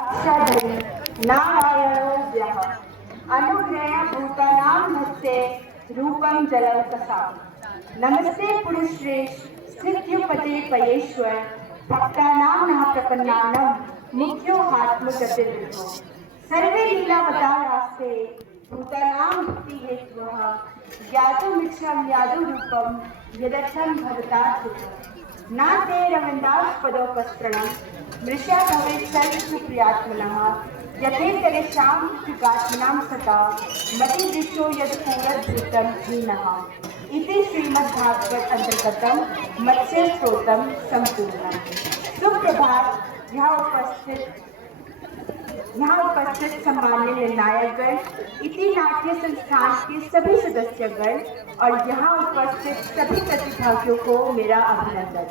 साक्षादरी नारायणो यः अनुग्रह भूतानां हस्ते रूपं जलं तथा नमस्ते पुरुषश्रेष्ठ सिद्ध्यपते पयेश्वर भक्तानां नः प्रपन्नानां मुख्यो आत्मगतिर्विभो सर्वे लीलावतारास्ते भूतानां भक्तिहेतवः ज्ञातुमिच्छामि यादुरूपं यदर्थं भवतात् न ते रमन्दास्पदोपस्त्रणं मृषा भवेत् सर्वसुप्रियात्मनः यथेतरेषां त्रिकात्मनां सता मतिदृशो यत्पूरद्भूतं हीनः इति श्रीमद्भागवत अंतर्गतम मत्स्य स्त्रोतम संपूर्ण। सुप्रभात। यहाँ उपस्थित सम्मान्य निर्णायकगण, इति नाट्य संस्थान के सभी सदस्यगण और यहाँ उपस्थित सभी प्रतिभागियों को मेरा अभिनंदन।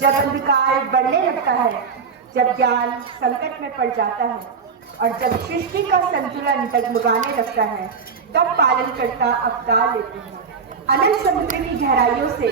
जब अंधकार बढ़ने लगता है, जब ज्ञान संकट में पड़ जाता है और जब सृष्टि का संतुलन डगमगाने लगता है, तब पालनकर्ता अवतार लेते हैं। अनंत समुद्र की गहराइयों से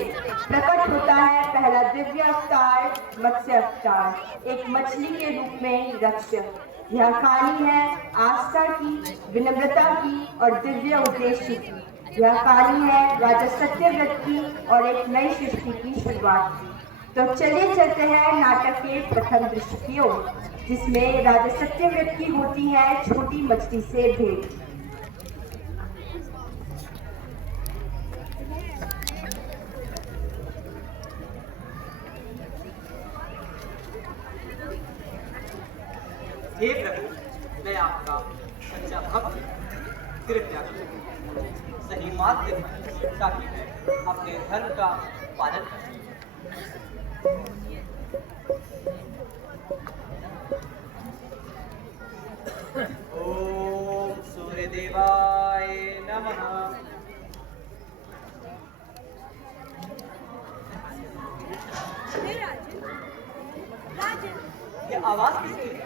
प्रकट होता है पहला दिव्य अवतार, मत्स्य अवतार, एक मछली के रूप में रक्षक। यह कहानी है आस्था की, विनम्रता की और दिव्य उद्देश्य की। यह कहानी है राजा सत्यव्रत की और एक नई सृष्टि की शुरुआत की। तो चलिए चलते हैं नाटक के प्रथम दृश्य की ओर, जिसमें राजा सत्यव्रत की होती है छोटी मछली से भेंट। हे प्रभु, मैं आपका सच्चा भक्त, कृपया सही मार्ग दिखाएं ताकि मैं अपने धर्म का पालन कर सकूं। ओम सूर्यदेवाय नमः। ये आवाज किसकी है?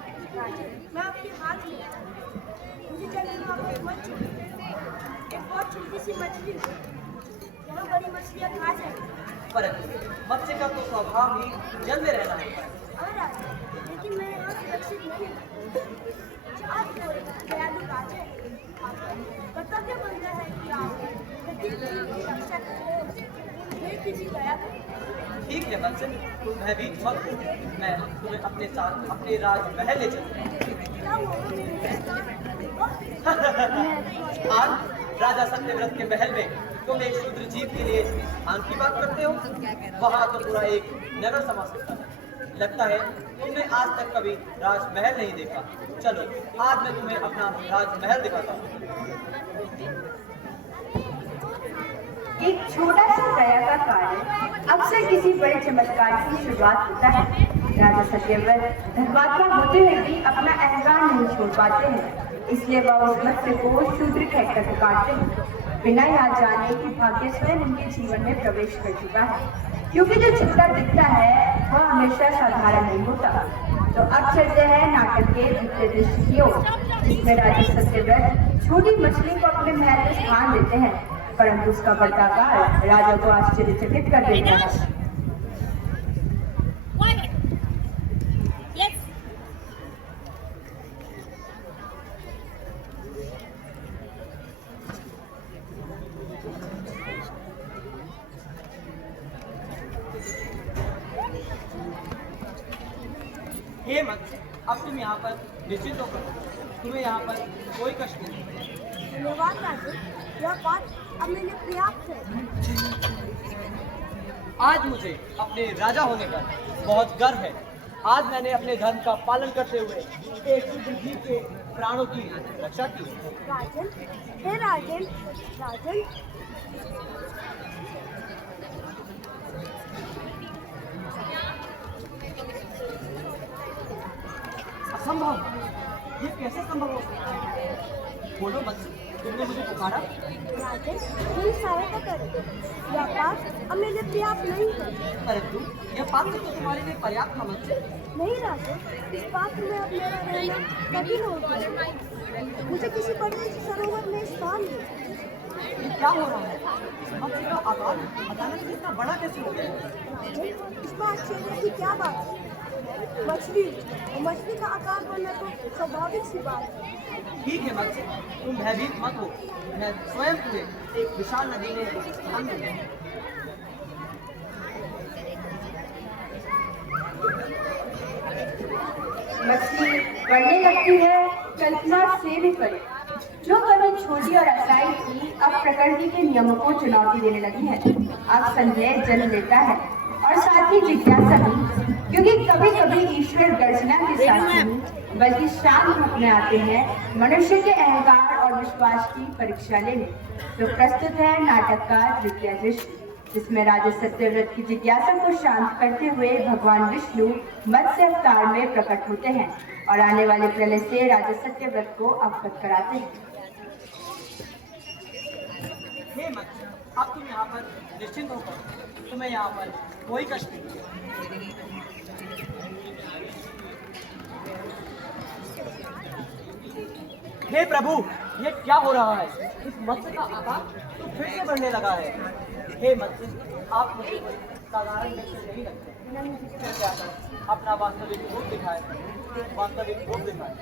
मैं आपके हाथ में मुझे जल्दी वापस मत छोड़िए। एक बहुत छोटी सी मछली, यहाँ बड़ी मछलियाँ खा जाएगी। परंतु मत्स्य का तो स्वभाव ही जल में रहना है। लेकिन मैं यहाँ सुरक्षित नहीं हूँ। आप तो दयालु राजा हैं। आपका कर्तव्य बनता है कि आप प्रत्येक जीव की रक्षा करें। मैं किसी दया करें। ठीक है मत्स्य, तुम भयभीत मत हो। मैं तुम्हें अपने साथ अपने राजमहल ले चलूंगा। आज राजा सत्यव्रत के महल में तुम एक शूद्र जीव के लिए स्थान की बात करते हो। वहां तो पूरा एक नगर समा सकता है। लगता है तुमने आज तक कभी राजमहल नहीं देखा। चलो आज मैं तुम्हें अपना राजमहल दिखाता हूँ। एक छोटा सा दया का कार्य अक्सर किसी बड़े चमत्कार की शुरुआत होता है। राजा सत्यव्रत धर्मात्मा होते हुए भी अपना अहंकार नहीं छोड़ पाते हैं, इसलिए वह उस मत्स्य को शूद्र कहकर पुकारते हैं, बिना याद जाने कि भाग्य स्वयं उनके जीवन में प्रवेश कर चुका है। क्योंकि जो छोटा दिखता है वह हमेशा साधारण नहीं होता। तो अब चलते हैं नाटक के द्वितीय दृश्य की ओर, जिसमें राजा सत्यव्रत छोटी मछली को अपने महल में स्थान देते हैं, परंतु उसका बढ़ता काल राजा को आश्चर्यचकित कर देता है। हे मत्स्य, अब तुम यहाँ पर निश्चिंत होकर, तुम्हें यहाँ पर कोई कष्ट नहीं। धन्यवाद राजा, यह बात अब मेरे लिए पर्याप्त है। आज मुझे अपने राजा होने पर बहुत गर्व है। आज मैंने अपने धर्म का पालन करते हुए एक शूद्र जीव के प्राणों की रक्षा की। राजन, हे राजन, राजन। असंभव, ये कैसे संभव हो सकता है? बोलो मत्स्य, तुमने मुझे पुकारा। राजन, मेरी सहायता करें। यह पाप अब मेरे लिए पर्याप्त नहीं है। परंतु यह पात्र तो तुम्हारे लिए पर्याप्त था मत्स्य। नहीं राजन, इस पात्र में अब मेरा रहना कठिन हो गया। मुझे किसी बड़े सरोवर में स्थान दे। ये क्या हो रहा है? इस मत्स्य का आकार अचानक से इतना बड़ा कैसे हो गया? इसमें आश्चर्य की क्या बात है? मछली, और मछली का आकार बनना तो स्वाभाविक सी बात है। ठीक है मत्स्य, तुम भयभीत मत हो। मैं स्वयं तुम्हें एक विशाल नदी में एक स्थान दूंगा। मछली बढ़ने लगती है कल्पना से भी परे। जो कभी छोटी और असाई थी अब प्रकृति के नियमों को चुनौती देने लगी है। अब संदेह जन्म लेता है और साथ ही जिज्ञासा भी, क्योंकि कभी कभी ईश्वर गर्जना के साथ नहीं बल्कि शांत रूप में आते हैं मनुष्य के अहंकार और विश्वास की परीक्षा लेने। तो प्रस्तुत है नाटक का द्वितीय दृश्य, जिसमें राजा सत्यव्रत की जिज्ञासा को शांत करते हुए भगवान विष्णु मत्स्य अवतार में प्रकट होते हैं और आने वाले प्रलय से राजा सत्यव्रत को अवगत कराते हैं। हे मत्स्य, अब तुम यहाँ पर निश्चिंत होकर, तुम्हें यहाँ पर कोई कष्ट नहीं। हे प्रभु, ये क्या हो रहा है? इस मत्स्य का आकार तो फिर से बढ़ने लगा है। हे मत्स्य, आप मुझे कोई साधारण व्यक्ति नहीं लगते। कृपया कर अपना वास्तविक रूप दिखाए, वास्तविक रूप दिखाए।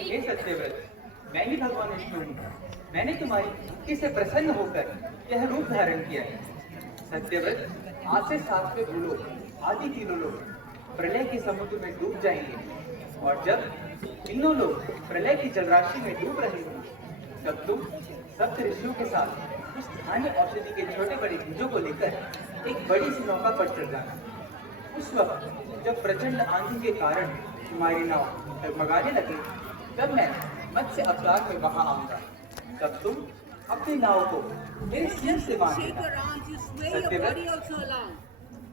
हे सत्यव्रत, मैं ही भगवान विष्णु हूँ। मैंने तुम्हारी भक्ति से प्रसन्न होकर यह रूप धारण किया है। सत्यव्रत, आज से सातवें भूलोक आदि तीनों लोग प्रलय के समुद्र में डूब जाएंगे, और जब तीनों लोग प्रलय की जलराशि में डूब रहे होंगे तब तुम सप्त ऋषियों के साथ उस स्थानीय औषधि के छोटे बड़े बीजों को लेकर एक बड़ी सी नौका पर चढ़ जाना। उस वक्त जब प्रचंड आंधी के कारण तुम्हारी नाव डगमगाने लगे तब मैं मत्स्य अवतार में वहां आऊंगा। तब तुम अपनी नाव को मेरे सिर से बांध देना।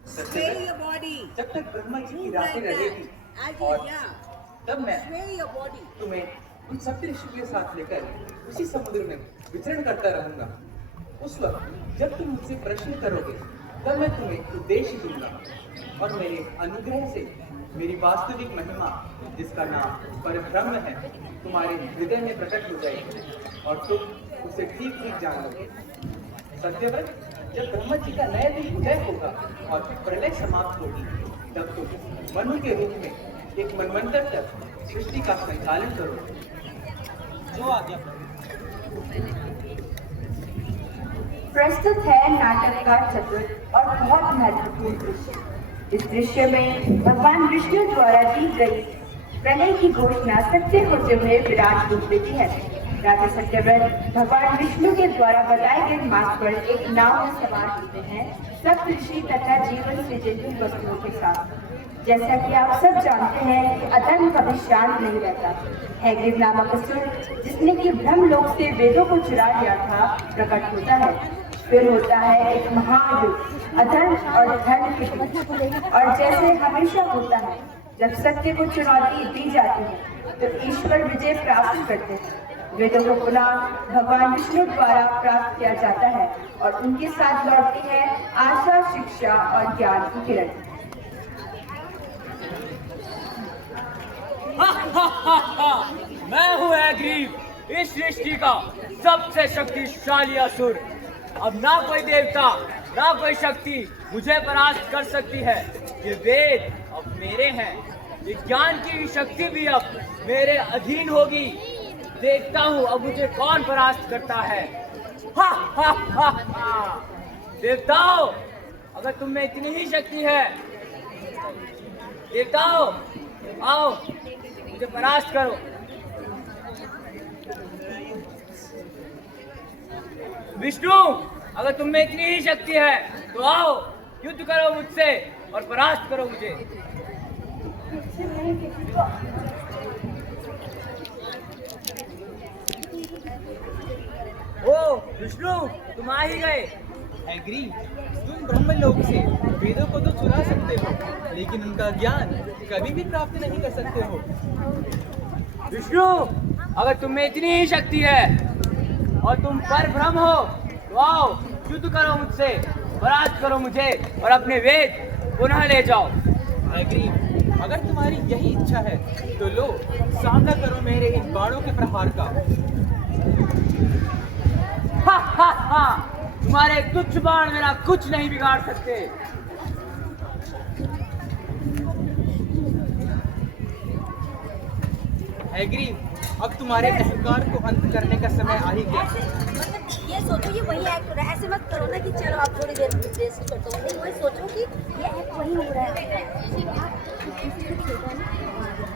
सत्यव्रत, जब तक ब्रह्मा जी की रातें रहेगी और तब मैं तुम्हें उन सप्त ऋषि के साथ लेकर उसी समुद्र में विचरण करता रहूंगा। उस वक्त जब तुम मुझसे प्रश्न करोगे तब मैं तुम्हें उद्देश्य दूंगा और मेरे अनुग्रह से मेरी वास्तविक महिमा, जिसका नाम परब्रह्म है, तुम्हारे हृदय में प्रकट हो जाएगी और तुम उसे ठीक ठीक जान लोगे। सत्यव्रत, जब ब्रह्मा जी का नया दिन उदय होगा और प्रलय समाप्त होगी तब तुम मनु के रूप में एक मनवंतर तक सृष्टि का संचालन करोगे। जो आज्ञा। प्रस्तुत है नाटक का चतुर्थ और बहुत महत्वपूर्ण दृश्य। इस दृश्य में भगवान विष्णु द्वारा दी गई प्रलय की घोषणा सत्य होते हुए विराट रूप लेती है। राजा सत्यव्रत भगवान विष्णु के द्वारा बताए गए मार्ग पर एक नाव में सवार होते हैं, सप्त ऋषि तथा जीवन से जनित वस्तुओं के साथ। जैसा कि आप सब जानते हैं कि अधर्म कभी शांत नहीं रहता। हैग्रीव नामक असुर, जिसने कि ब्रह्मलोक से वेदों को चुरा लिया था, प्रकट होता है। फिर होता है एक महायुद्ध अधर्म और धर्म के बीच। और जैसे हमेशा होता है, जब सत्य को चुनौती दी जाती है तो ईश्वर विजय प्राप्त करते हैं। वेदों को पुनः भगवान विष्णु द्वारा प्राप्त किया जाता है और उनके साथ लौटती है आशा, शिक्षा और ज्ञान की किरण। मैं हूँ हैग्रीव, इस सृष्टि का सबसे शक्तिशाली असुर। अब ना कोई देवता ना कोई शक्ति मुझे परास्त कर सकती है। ये वेद अब मेरे हैं, विज्ञान की शक्ति भी अब मेरे अधीन होगी। देखता हूँ अब मुझे कौन परास्त करता है। हा हा हा हा। देवताओं, अगर तुम में इतनी ही शक्ति है, देवताओं आओ मुझे परास्त करो। विष्णु, अगर तुम में इतनी ही शक्ति है तो आओ युद्ध करो मुझसे और परास्त करो मुझे। ओ विष्णु, तुम आ ही गए। एग्री, तुम ब्रह्मलोक से वेदों को तो चुरा सकते हो, लेकिन उनका ज्ञान कभी भी प्राप्त नहीं कर सकते हो। विष्णु, अगर तुम में इतनी ही शक्ति है और तुम पर ब्रह्म हो तो आओ युद्ध करो मुझसे, परास्त करो मुझे और अपने वेद पुनः ले जाओ। एग्री, अगर तुम्हारी यही इच्छा है तो लो, सामना करो मेरे इन बाणों के प्रहार का। हा हा हा, तुम्हारे तुच्छ बाण मेरा कुछ नहीं बिगाड़ सकते। एग्री, अब तुम्हारे अहंकार को अंत करने का समय आ ही गया। मतलब ये सोचो कि वही एक्ट हो रहा है। ऐसे मत करो ना कि चलो आप थोड़ी देर रेस्ट करते हो। नहीं, वही सोचो कि ये एक्ट वही हो रहा है।